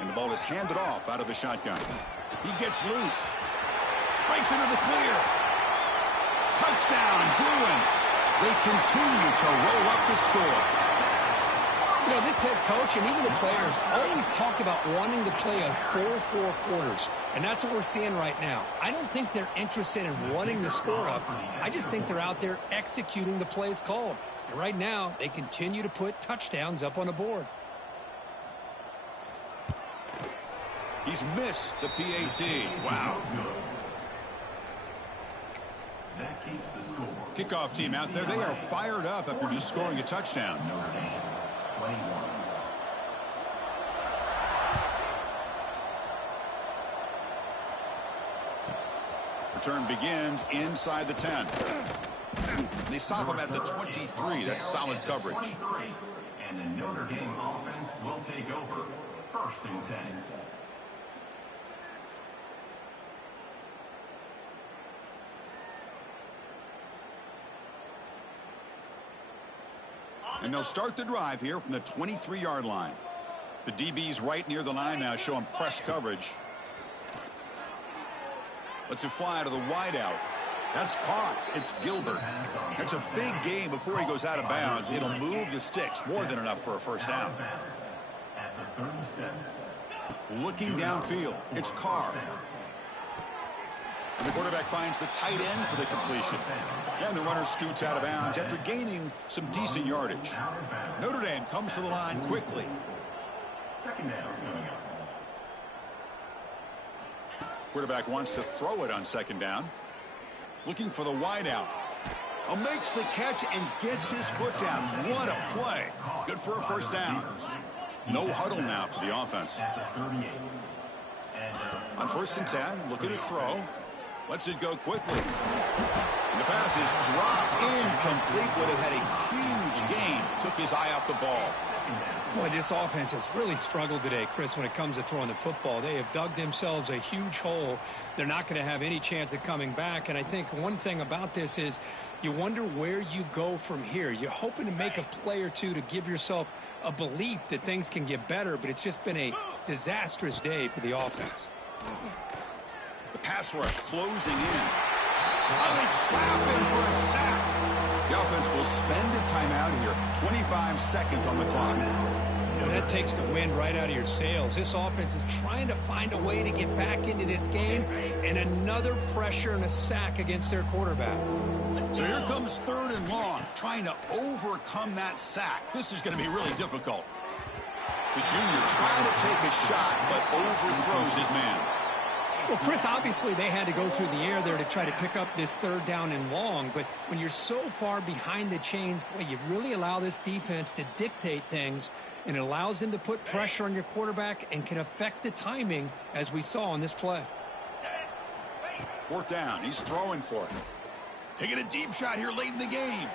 And the ball is handed off out of the shotgun. He gets loose. Breaks into the clear. Touchdown, Bruins. They continue to roll up the score. You know, this head coach and even the players always talk about wanting to play a 4-4 quarters, and that's what we're seeing right now. I don't think they're interested in running the score up. I just think they're out there executing the plays called. And right now, they continue to put touchdowns up on the board. He's missed the PAT. Wow. That keeps the score. Kickoff team out there, they are fired up after just scoring a touchdown. Notre Dame, 21. Return begins inside the 10. They stop him at the 23. That's solid coverage. 23. And the Notre Dame offense will take over. First and 10. And they'll start the drive here from the 23-yard line. The DB's right near the line now, showing press coverage. Lets it fly out of the wideout. That's caught. It's Gilbert. That's a big game before he goes out of bounds. It'll move the sticks. More than enough for a first down. At the 37. Looking downfield. It's Carr. And the quarterback finds the tight end for the completion. And the runner scoots out of bounds after gaining some decent yardage. Notre Dame comes to the line quickly. Second down coming up. Quarterback wants to throw it on second down. Looking for the wideout. Makes the catch and gets his foot down. What a play. Good for a first down. No huddle now for the offense. On first and 10, look at a throw. Lets it go quickly. And the pass is dropped incomplete. Would have had a huge gain. Took his eye off the ball. Boy, this offense has really struggled today, Chris, when it comes to throwing the football. They have dug themselves a huge hole. They're not going to have any chance of coming back. And I think one thing about this is you wonder where you go from here. You're hoping to make a play or two to give yourself a belief that things can get better, but it's just been a disastrous day for the offense. The pass rush closing in. They trap him for a sack. The offense will spend a timeout here. 25 seconds on the clock. Well, that takes the wind right out of your sails. This offense is trying to find a way to get back into this game, and another pressure and a sack against their quarterback. So here comes third and long, trying to overcome that sack. This is going to be really difficult. The junior trying to take a shot, but overthrows his man. Well, Chris, obviously they had to go through the air there to try to pick up this third down and long, but when you're so far behind the chains, boy, you really allow this defense to dictate things, and it allows them to put pressure on your quarterback and can affect the timing, as we saw on this play. Fourth down, he's throwing for it. Taking a deep shot here late in the game.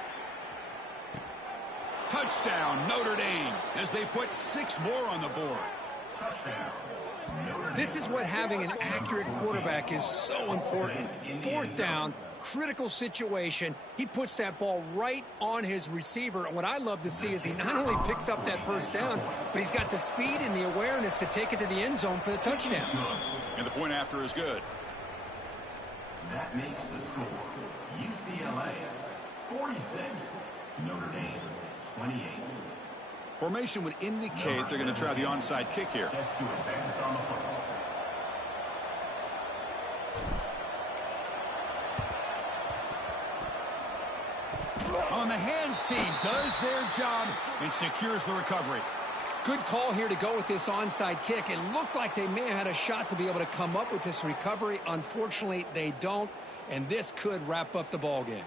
Touchdown, Notre Dame, as they put 6 more on the board. Touchdown. This is what having an accurate quarterback is so important. Fourth down, critical situation. He puts that ball right on his receiver. And what I love to see is he not only picks up that first down, but he's got the speed and the awareness to take it to the end zone for the touchdown. And the point after is good. That makes the score UCLA 46, Notre Dame 28. Formation would indicate they're going to try the onside kick here. Set to advance on the football. On the hands team does their job and secures the recovery. Good call here to go with this onside kick. It looked like they may have had a shot to be able to come up with this recovery. Unfortunately, they don't, and this could wrap up the ball game.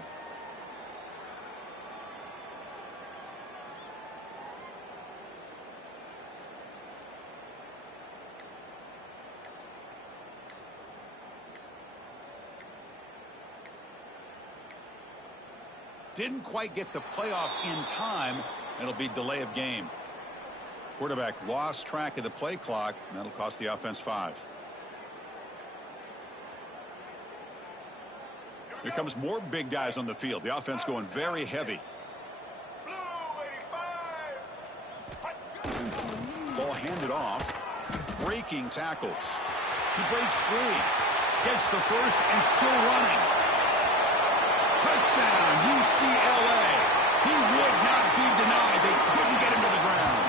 Didn't quite get the playoff in time. It'll be delay of game. Quarterback lost track of the play clock, and that'll cost the offense 5. Here comes more big guys on the field. The offense going very heavy. Ball handed off. Breaking tackles. He breaks free. Gets the first and still running. Touchdown, UCLA. He would not be denied. They couldn't get him to the ground.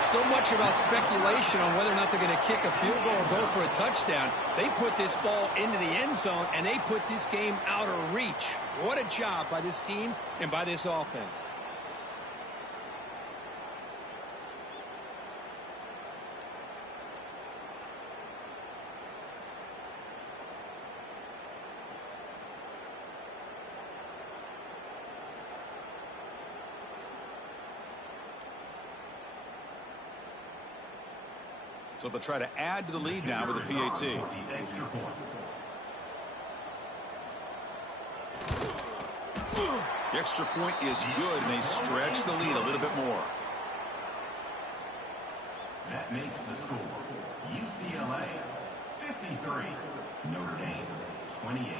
So much about speculation on whether or not they're going to kick a field goal or go for a touchdown. They put this ball into the end zone, and they put this game out of reach. What a job by this team and by this offense. So they'll try to add to the lead now with a PAT. The extra point. The extra point is good, and they stretch the lead a little bit more. That makes the score UCLA 53, Notre Dame 28.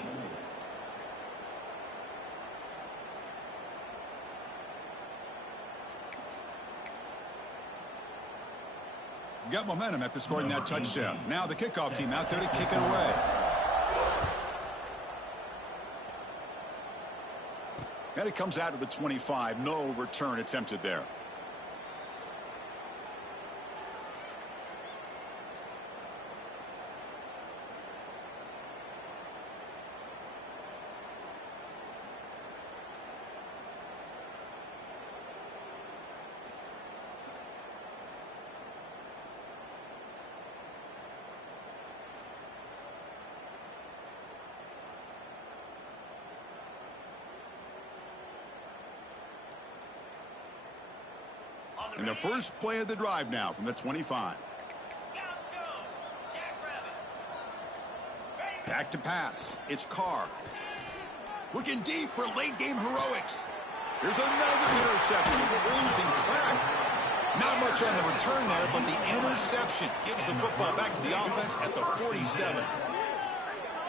Got momentum after scoring that touchdown. Now the kickoff team out there to kick it away. And it comes out of the 25. No return attempted there. And the first play of the drive now from the 25. Back to pass. It's Carr. Looking deep for late game heroics. Here's another interception. Losing track. Not much on the return there, but the interception gives the football back to the offense at the 47.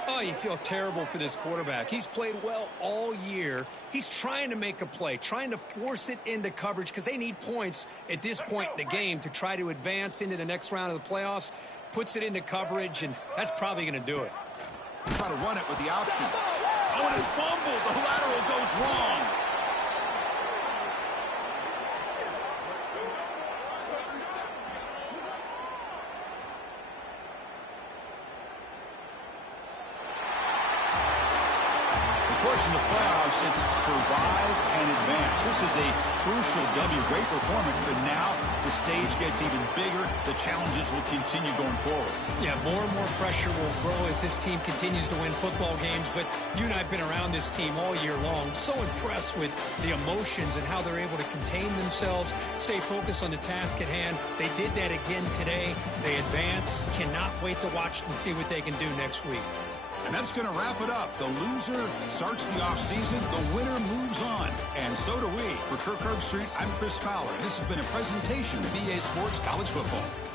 Oh, you feel terrible for this quarterback. He's played well all year. He's trying to make a play, trying to force it into coverage because they need points at this point in the game to try to advance into the next round of the playoffs. Puts it into coverage, and that's probably going to do it. Try to run it with the option. Oh, and it's fumbled. The lateral goes wrong. push in the playoffs, it's survive and advance. This is a crucial W. Great performance, but now the stage gets even bigger. The challenges will continue going forward. Yeah, more and more pressure will grow as this team continues to win football games, but you and I have been around this team all year long. So impressed with the emotions and how they're able to contain themselves, stay focused on the task at hand. They did that again today. They advance. Cannot wait to watch and see what they can do next week. And that's going to wrap it up. The loser starts the offseason. The winner moves on. And so do we. For Kirk Herbstreit, I'm Chris Fowler. This has been a presentation of EA Sports College Football.